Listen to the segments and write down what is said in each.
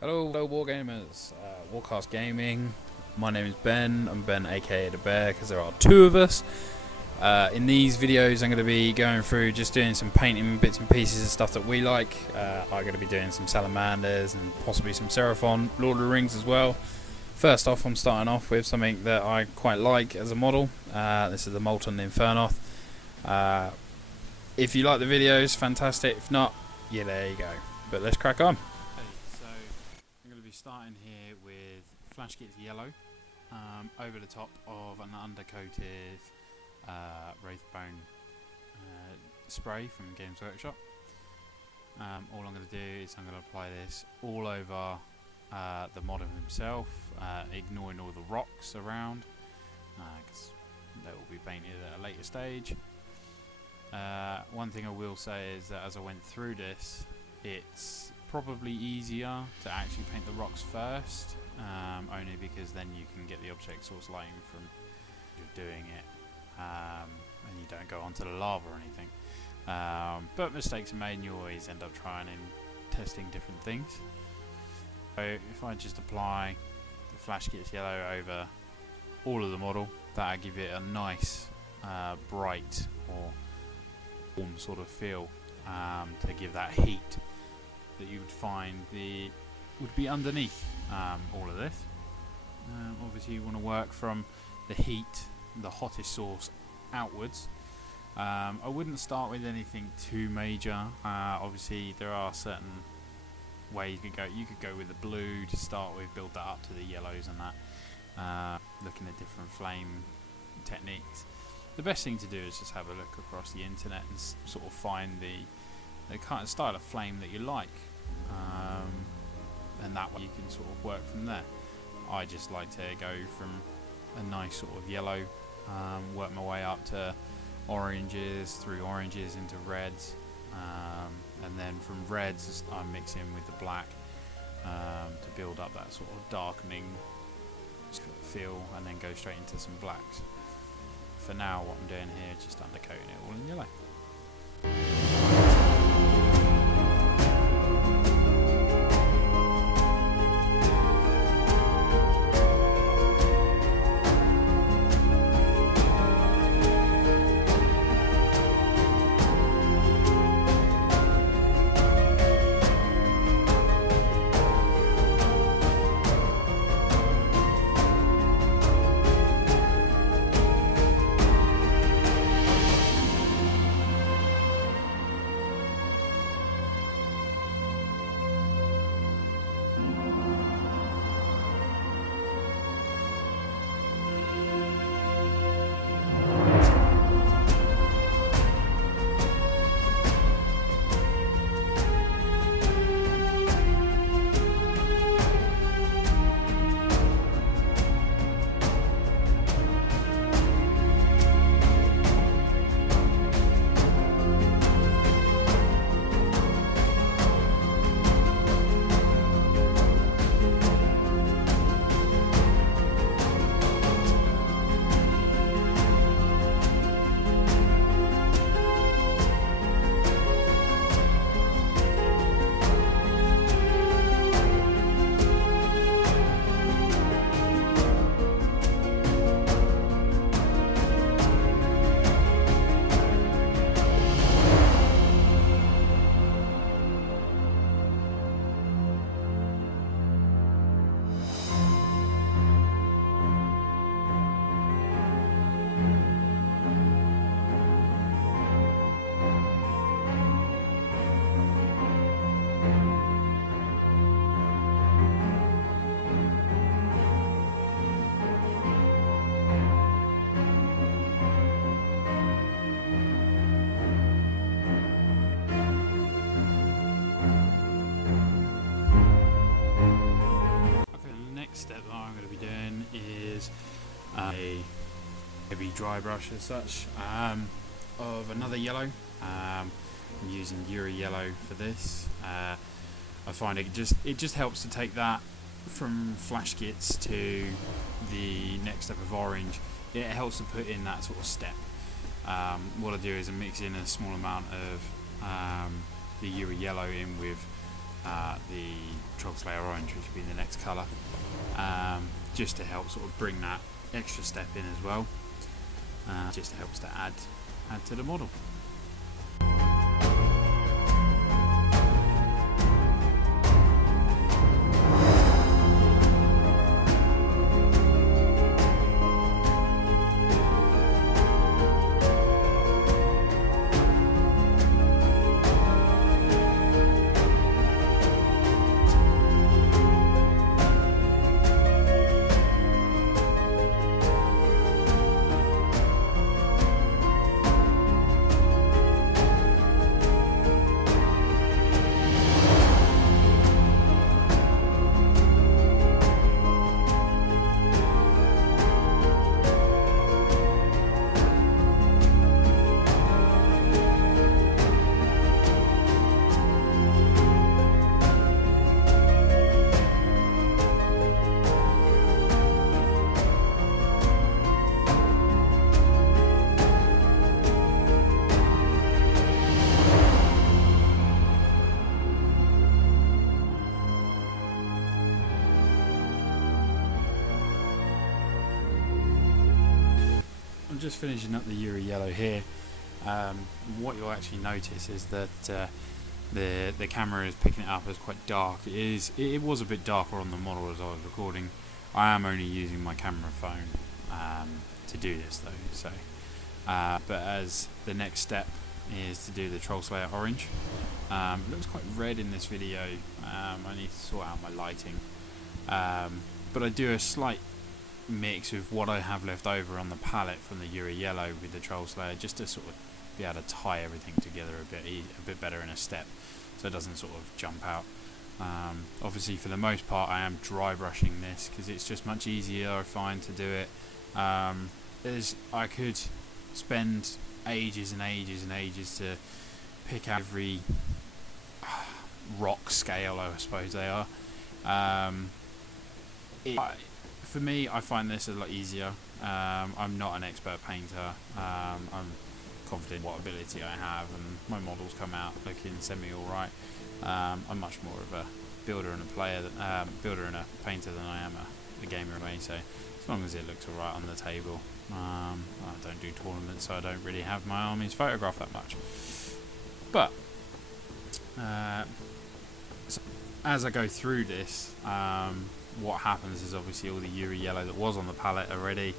Hello Wargamers, Warcast Gaming. My name is Ben. I'm Ben, aka the Bear, because there are two of us. In these videos I'm going to be going through just doing some painting bits and pieces and stuff that we like. I'm going to be doing some salamanders and possibly some Seraphon, Lord of the Rings as well. First off, I'm starting off with something that I quite like as a model. This is the Molten Infernoth. If you like the videos, fantastic. If not, yeah, there you go. But let's crack on. Starting here with Flash Kits Yellow over the top of an undercoated Wraithbone spray from Games Workshop. All I'm going to do is I'm going to apply this all over the model himself, ignoring all the rocks around, because they will be painted at a later stage. One thing I will say is that as I went through this, it's probably easier to actually paint the rocks first, only because then you can get the object source lighting from you're doing it, and you don't go onto the lava or anything. But mistakes are made, and you always end up trying and testing different things. So if I just apply the Flash Kits Yellow over all of the model, that'll give it a nice bright or warm sort of feel, to give that heat that you would find would be underneath all of this. Obviously you want to work from the heat, the hottest source, outwards. I wouldn't start with anything too major. Obviously there are certain ways you could go. You could go with the blue to start with, build that up to the yellows and that, looking at different flame techniques. The best thing to do is just have a look across the internet and sort of find the kind of style of flame that you like, and that way you can sort of work from there. I just like to go from a nice sort of yellow, work my way up to oranges, through oranges into reds, and then from reds I'm mixing with the black to build up that sort of darkening feel, and then go straight into some blacks. For now, what I'm doing here is just undercoating it all in yellow. Step that I'm going to be doing is a heavy dry brush as such, of another yellow. I'm using Uri Yellow for this. I find it just helps to take that from flash kits to the next step of orange. It helps to put in that sort of step. What I do is I mix in a small amount of the Uri Yellow in with the Troll Slayer Orange, which will be the next colour, just to help sort of bring that extra step in as well. Just helps to add to the model. Just finishing up the Uri Yellow here. What you'll actually notice is that the camera is picking it up as quite dark. It was a bit darker on the model as I was recording. I am only using my camera phone to do this though. So, but as the next step is to do the Troll Slayer Orange. It looks quite red in this video. I need to sort out my lighting. But I do a slight mix with what I have left over on the palette from the Uri Yellow with the Troll Slayer, just to sort of be able to tie everything together a bit better in a step, so it doesn't sort of jump out. Obviously, for the most part, I am dry brushing this because it's just much easier, I find, to do it. I could spend ages and ages and ages to pick out every rock scale, I suppose they are. For me, I find this a lot easier. I'm not an expert painter. I'm confident in what ability I have, and my models come out looking semi-alright. I'm much more of a builder and a player, builder and a painter than I am a gamer anyway. So as long as it looks alright on the table. I don't do tournaments, so I don't really have my armies photographed that much. But so as I go through this, what happens is obviously all the Uri Yellow that was on the palette already,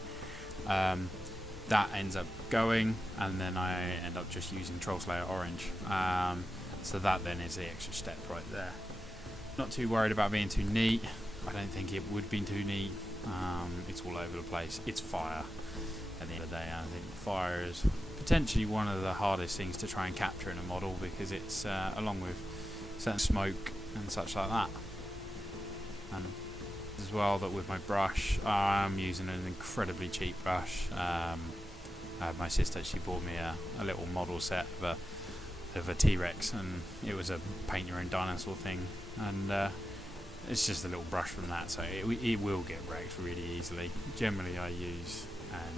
that ends up going, and then I end up just using Troll Slayer Orange. So that then is the extra step right there. Not too worried about being too neat. I don't think it would be too neat. It's all over the place. It's fire at the end of the day. I think fire is potentially one of the hardest things to try and capture in a model, because it's along with certain smoke and such like that. And as well, that with my brush, I'm using an incredibly cheap brush. My sister, she bought me a little model set of a T-Rex, and it was a paint your own dinosaur thing, and it's just a little brush from that, so it will get wrecked really easily. Generally I use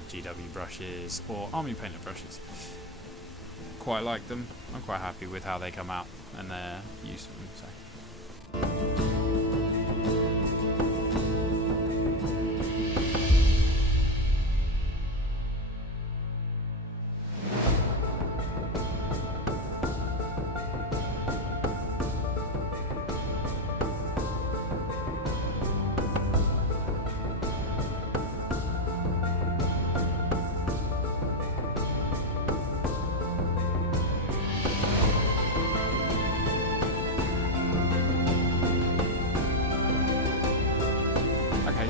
GW brushes or army painter brushes. Quite like them. I'm quite happy with how they come out and their use of them. So.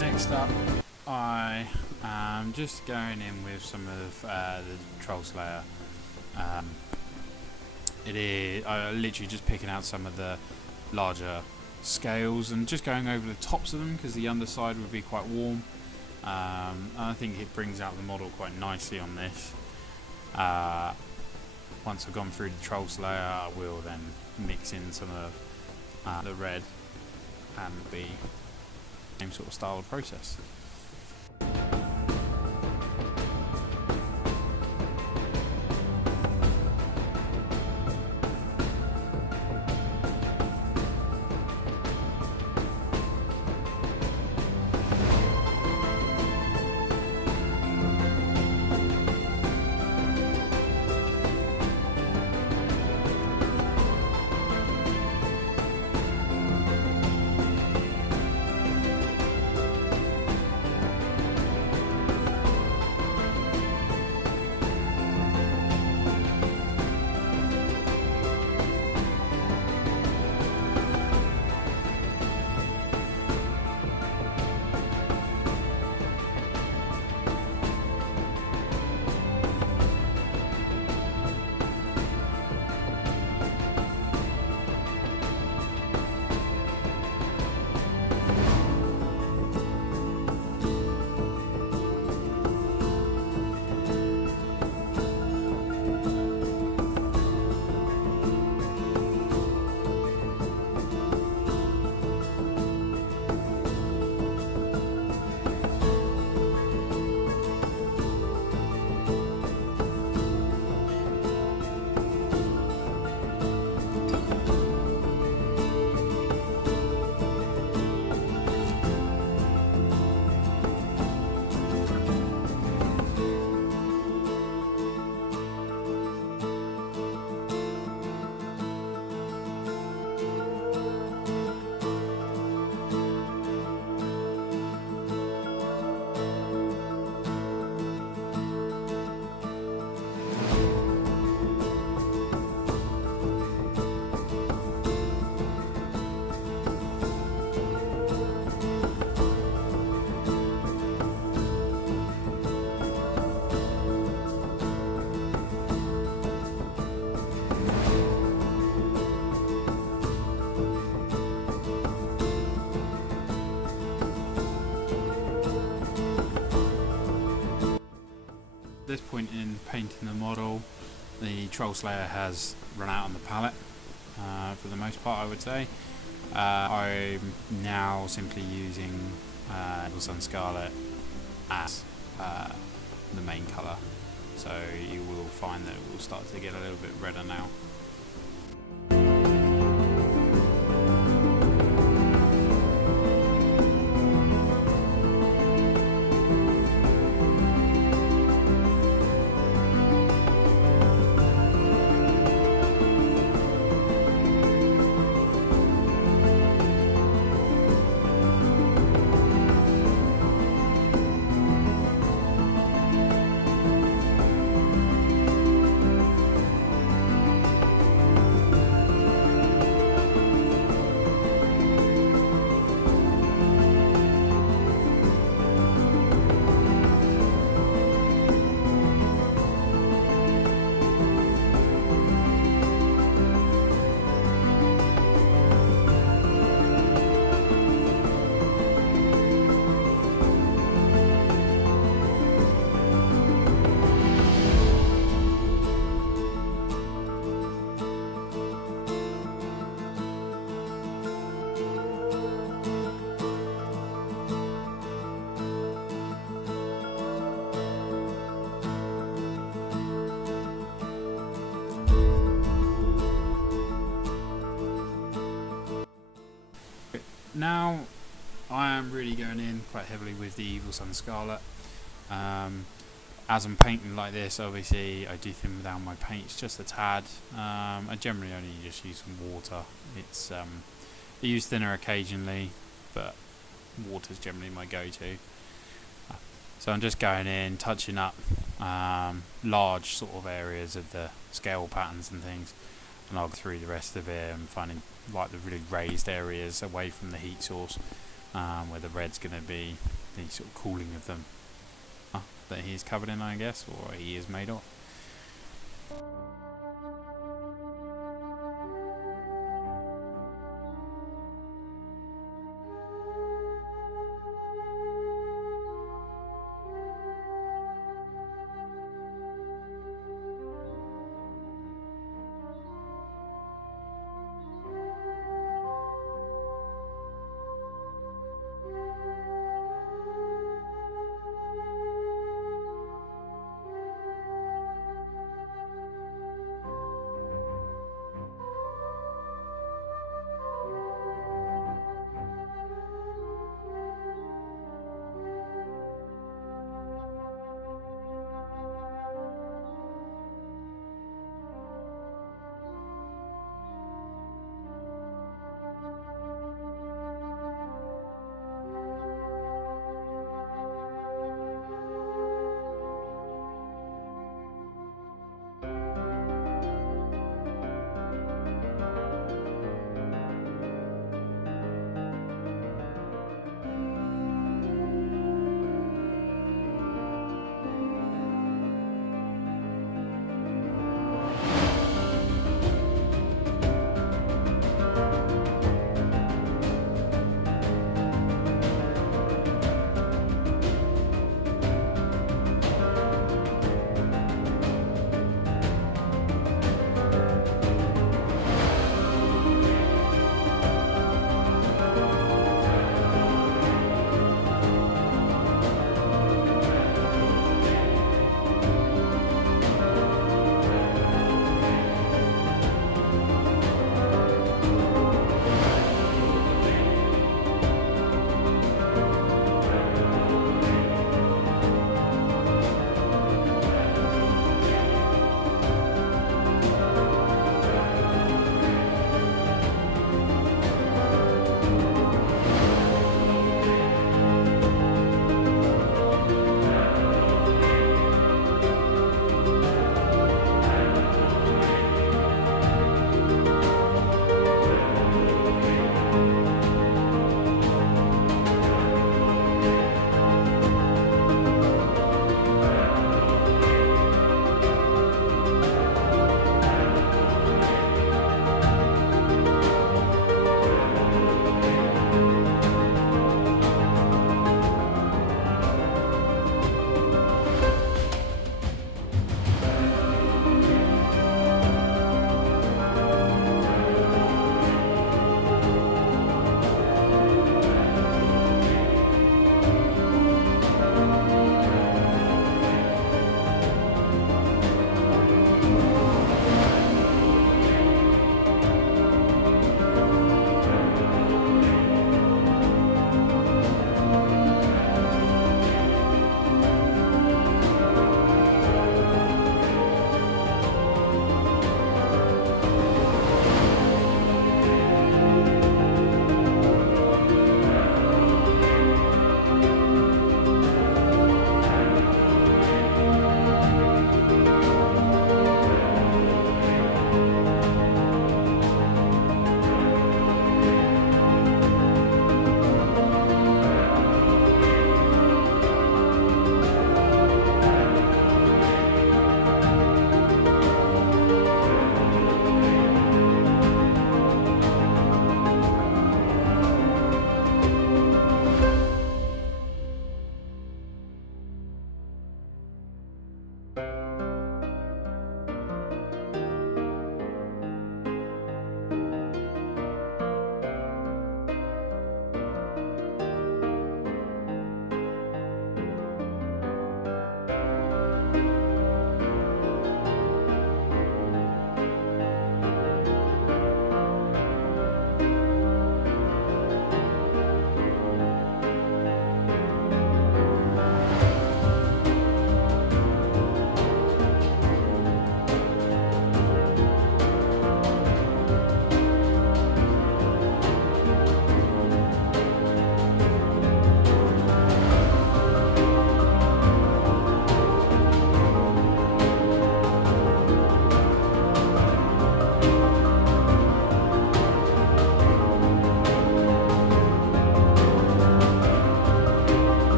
Next up, I am just going in with some of the Troll Slayer. I'm literally just picking out some of the larger scales and just going over the tops of them, because the underside would be quite warm. And I think it brings out the model quite nicely on this. once I've gone through the Troll Slayer, I will then mix in some of the red and the same sort of style of process. At this point in painting the model, the Troll Slayer has run out on the palette for the most part, I would say. I'm now simply using Sun Scarlet as the main colour, so you will find that it will start to get a little bit redder now. Now I am really going in quite heavily with the Evil Sun Scarlet. As I'm painting like this, obviously I do thin down my paints just a tad. I generally only just use some water. I use thinner occasionally, but water's generally my go-to. So I'm just going in, touching up large sort of areas of the scale patterns and things, and I'll go through the rest of it and finding like the really raised areas away from the heat source, where the red's going to be the sort of cooling of them that he's covered in, I guess, or he is made of.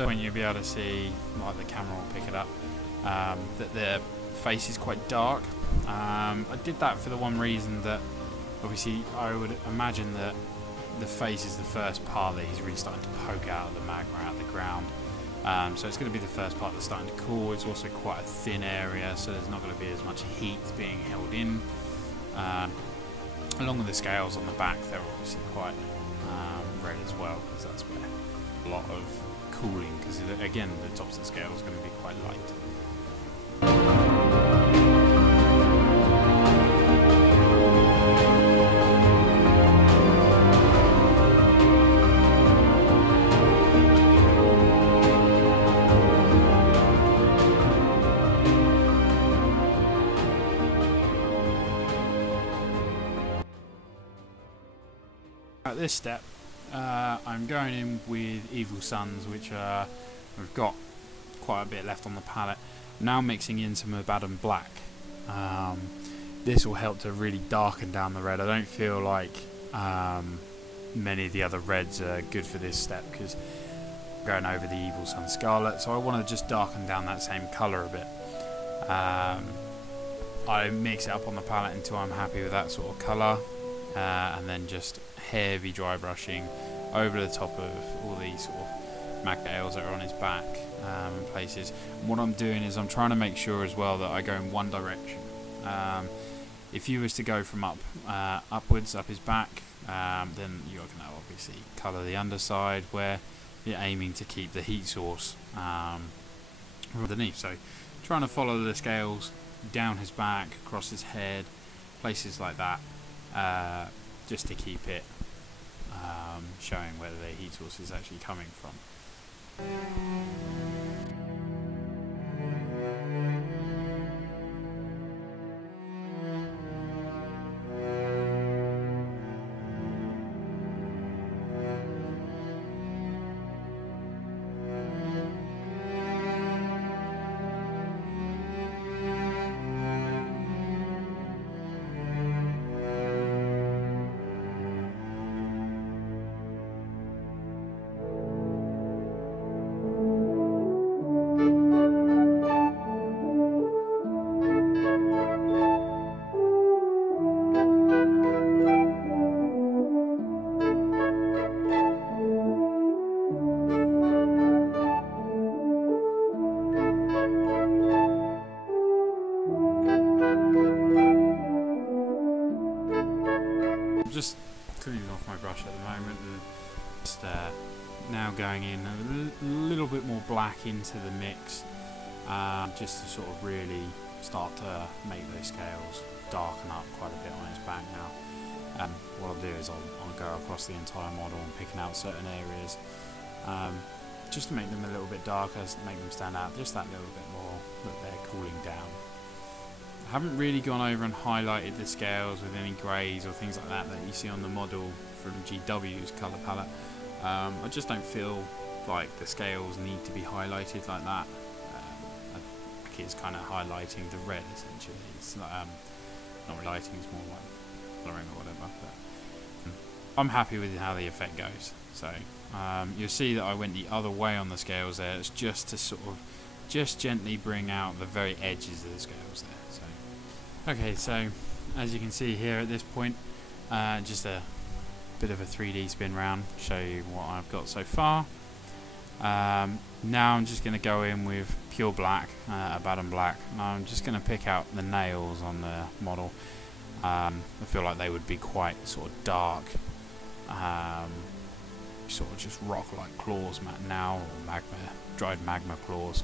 So when you'll be able to see, like the camera will pick it up, that the face is quite dark. I did that for the one reason that obviously I would imagine that the face is the first part that he's really starting to poke out of the magma, out of the ground. So it's going to be the first part that's starting to cool. It's also quite a thin area, so there's not going to be as much heat being held in. Along with the scales on the back, they're obviously quite red as well, because that's where a lot of cooling, because again the tops of the scale is going to be quite light. At this step, I'm going in with Evil Suns, which we've got quite a bit left on the palette. Now mixing in some Abaddon Black. This will help to really darken down the red. I don't feel like many of the other reds are good for this step, because I'm going over the Evil Sun Scarlet, so I want to just darken down that same colour a bit. I mix it up on the palette until I'm happy with that sort of colour, and then just heavy dry brushing over the top of all these sort of mag nails that are on his back and places. And what I'm doing is I'm trying to make sure as well that I go in one direction. If you was to go from upwards up his back, then you're going to obviously colour the underside where you're aiming to keep the heat source underneath. So trying to follow the scales down his back, across his head, places like that, just to keep it showing where the heat source is actually coming from. Just cleaning off my brush at the moment, and just now going in a little bit more black into the mix, just to sort of really start to make those scales darken up quite a bit on his back now. What I'll do is I'll go across the entire model and picking out certain areas, just to make them a little bit darker, make them stand out just that little bit more, that they're cooling down. I haven't really gone over and highlighted the scales with any greys or things like that you see on the model from GW's colour palette. I just don't feel like the scales need to be highlighted like that. I think it's kind of highlighting the red essentially. It's not lighting, it's more like blurring or whatever. But I'm happy with how the effect goes. So you'll see that I went the other way on the scales there. It's just to sort of just gently bring out the very edges of the scales there. So okay, so as you can see here at this point, just a bit of a 3D spin round, show you what I've got so far. Now I'm just going to go in with pure black, Abaddon Black, and I'm just going to pick out the nails on the model. I feel like they would be quite sort of dark, sort of just rock-like claws now, or dried magma claws.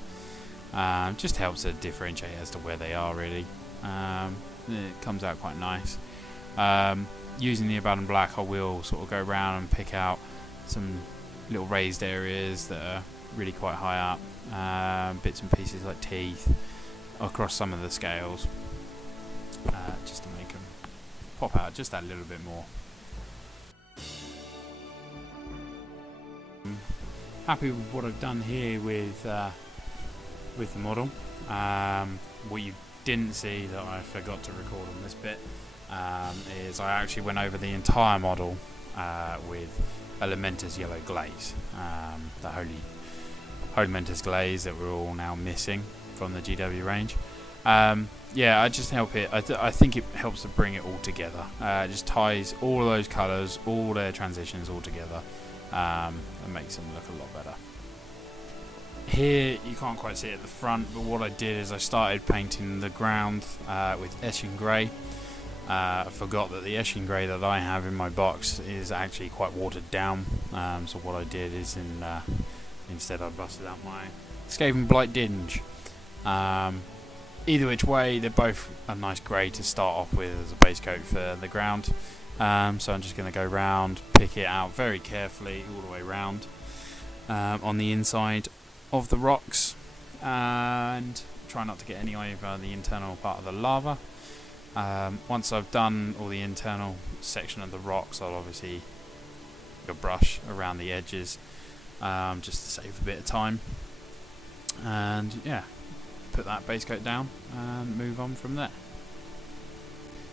Just helps to differentiate as to where they are really. It comes out quite nice. Using the Abaddon Black, I will sort of go around and pick out some little raised areas that are really quite high up, bits and pieces like teeth across some of the scales, just to make them pop out just that little bit more. Happy with what I've done here with the model. What you didn't see that I forgot to record on this bit is I actually went over the entire model with Elementor's Yellow Glaze, the Holy Mentor's Glaze that we're all now missing from the GW range. Yeah, I just help it. I think it helps to bring it all together. It just ties all of those colours, all their transitions all together, and makes them look a lot better. Here you can't quite see it at the front, but what I did is I started painting the ground with Etching Grey. I forgot that the Etching Grey that I have in my box is actually quite watered down, so what I did is instead I busted out my Skaven Blight Dinge. Either which way, they're both a nice grey to start off with as a base coat for the ground. So I'm just going to go round, pick it out very carefully all the way round on the inside of the rocks, and try not to get any over the internal part of the lava. Once I've done all the internal section of the rocks, I'll obviously go brush around the edges just to save a bit of time, and yeah, put that base coat down and move on from there.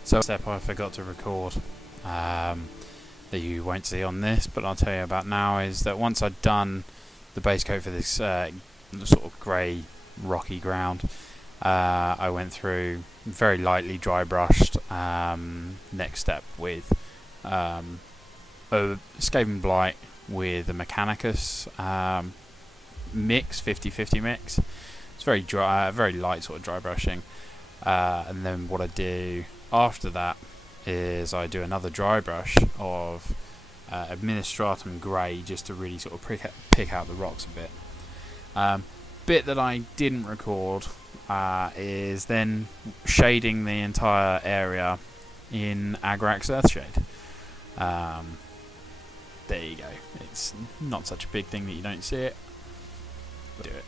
So a step I forgot to record that you won't see on this, but I'll tell you about now, is that once I'd done the base coat for this sort of grey rocky ground, I went through very lightly dry brushed next step with a Skaven Blight with a Mechanicus mix, 50-50 mix. It's very dry, very light sort of dry brushing, and then what I do after that is I do another dry brush of Administratum Grey just to really sort of pick out the rocks a bit. Bit that I didn't record is then shading the entire area in Agrax Earthshade. There you go. It's not such a big thing that you don't see it, but do it.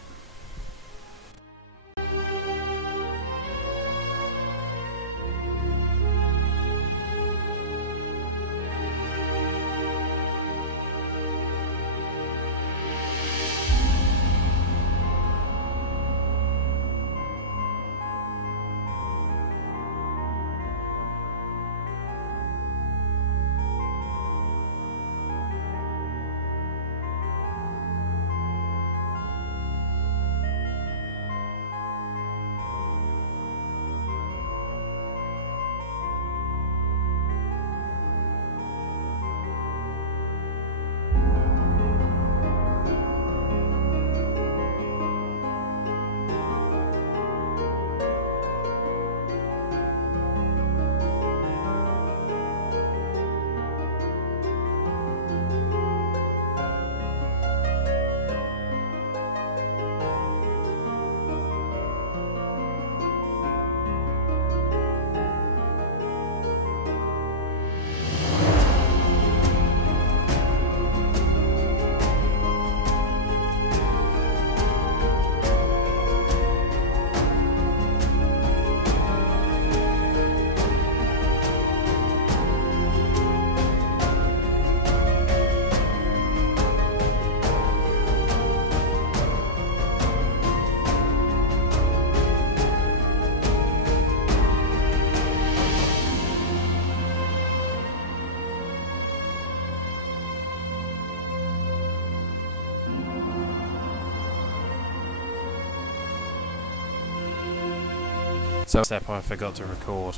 So a step I forgot to record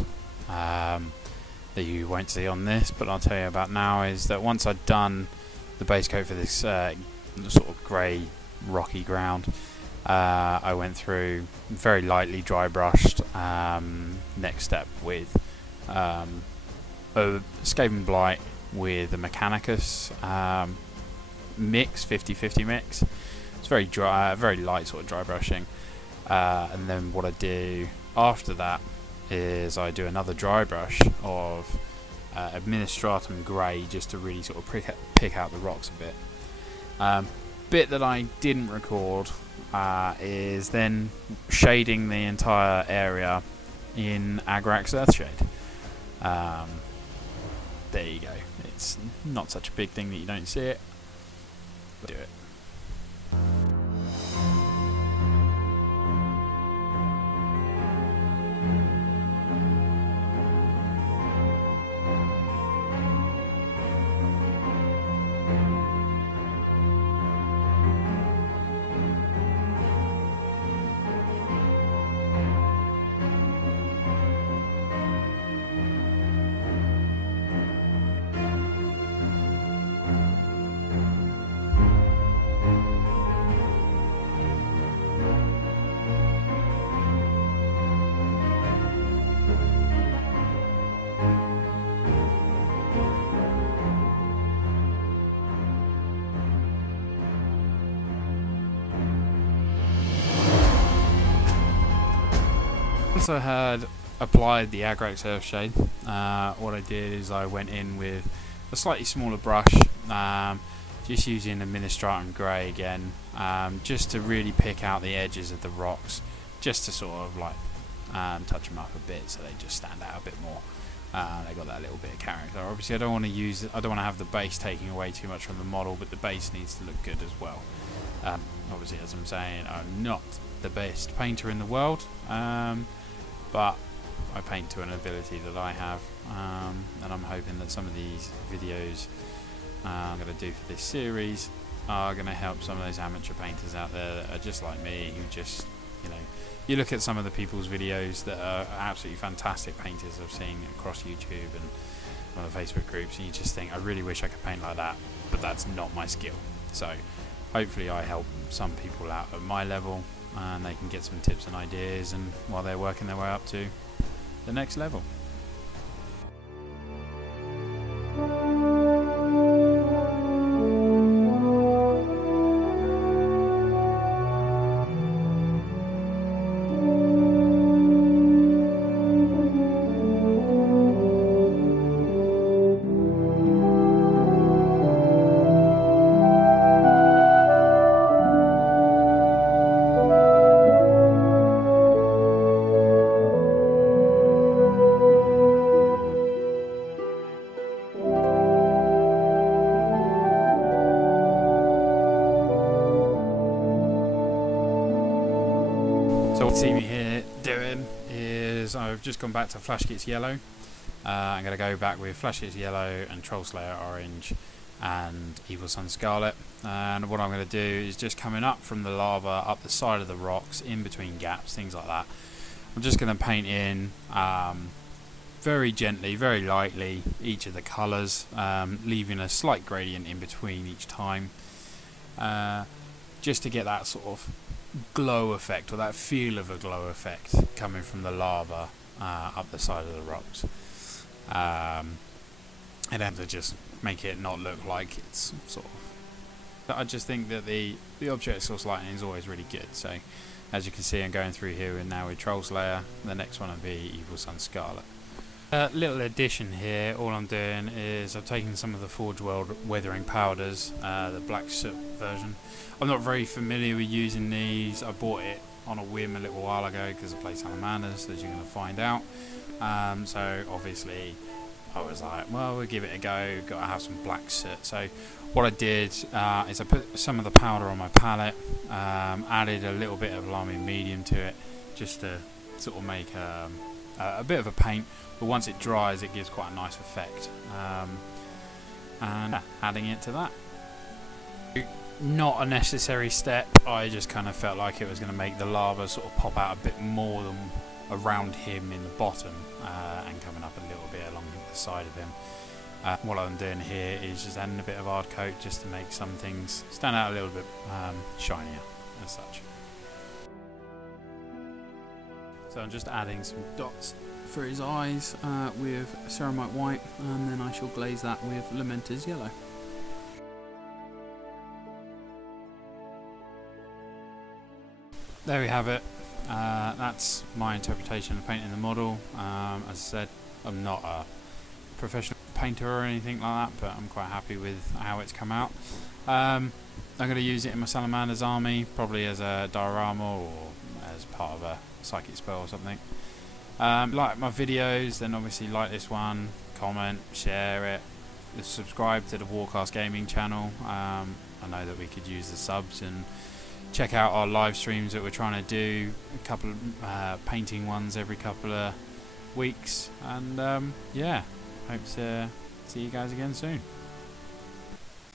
that you won't see on this, but I'll tell you about now, is that once I'd done the base coat for this sort of grey rocky ground, I went through very lightly dry brushed next step with a Skaven Blight with a Mechanicus mix, 50-50 mix. It's very dry, very light sort of dry brushing, and then what I do after that is I do another dry brush of Administratum Grey just to really sort of pick out the rocks a bit. Bit that I didn't record is then shading the entire area in Agrax Earthshade. There you go. It's not such a big thing that you don't see it, but do it. Once I had applied the Agrax Earthshade, what I did is I went in with a slightly smaller brush, just using a Ministratum Grey again, just to really pick out the edges of the rocks, just to sort of like touch them up a bit so they just stand out a bit more. They got that little bit of character. Obviously, I don't want to have the base taking away too much from the model, but the base needs to look good as well. Obviously, as I'm saying, I'm not the best painter in the world, but I paint to an ability that I have, and I'm hoping that some of these videos I'm going to do for this series are going to help some of those amateur painters out there that are just like me, who just, you know, you look at some of the people's videos that are absolutely fantastic painters I've seen across YouTube and on the Facebook groups, and you just think, I really wish I could paint like that, but that's not my skill. So hopefully I help some people out at my level, and they can get some tips and ideas, and while they're working their way up to the next level. So what you see me here doing is I've just gone back to Flash Kits Yellow. I'm going to go back with Flash Kits Yellow and Troll Slayer Orange and Evil Sun Scarlet. And what I'm going to do is just coming up from the lava, up the side of the rocks, in between gaps, things like that. I'm just going to paint in very gently, very lightly, each of the colours, leaving a slight gradient in between each time, just to get that sort of glow effect, or that feel of a glow effect coming from the lava up the side of the rocks, and then to just make it not look like it's sort of. I just think that the object source lighting is always really good. So as you can see, I'm going through here and now with Troll Slayer. The next one will be Evil Sun Scarlet. Little addition here, all I'm doing is I've taken some of the Forge World Weathering Powders, the black soot version. I'm not very familiar with using these. I bought it on a whim a little while ago because I play Salamanders, as you're going to find out. So obviously I was like, well, we'll give it a go, got to have some black soot. So what I did is I put some of the powder on my palette, added a little bit of lime medium to it, just to sort of make a bit of a paint, but once it dries it gives quite a nice effect, and adding it to that. Not a necessary step, I just kind of felt like it was going to make the lava sort of pop out a bit more than around him in the bottom, and coming up a little bit along the side of him. What I'm doing here is just adding a bit of hard coat just to make some things stand out a little bit shinier as such. So I'm just adding some dots for his eyes with Ceramite White, and then I shall glaze that with Lamenter's Yellow. There we have it. That's my interpretation of painting the model. As I said, I'm not a professional painter or anything like that, but I'm quite happy with how it's come out. I'm going to use it in my Salamander's army, probably as a diorama or as part of a psychic spell or something. Like my videos, then obviously like this one, comment, share it, subscribe to the Warcast gaming channel. I know that we could use the subs, and check out our live streams that we're trying to do, a couple of painting ones every couple of weeks, and yeah, hope to see you guys again soon.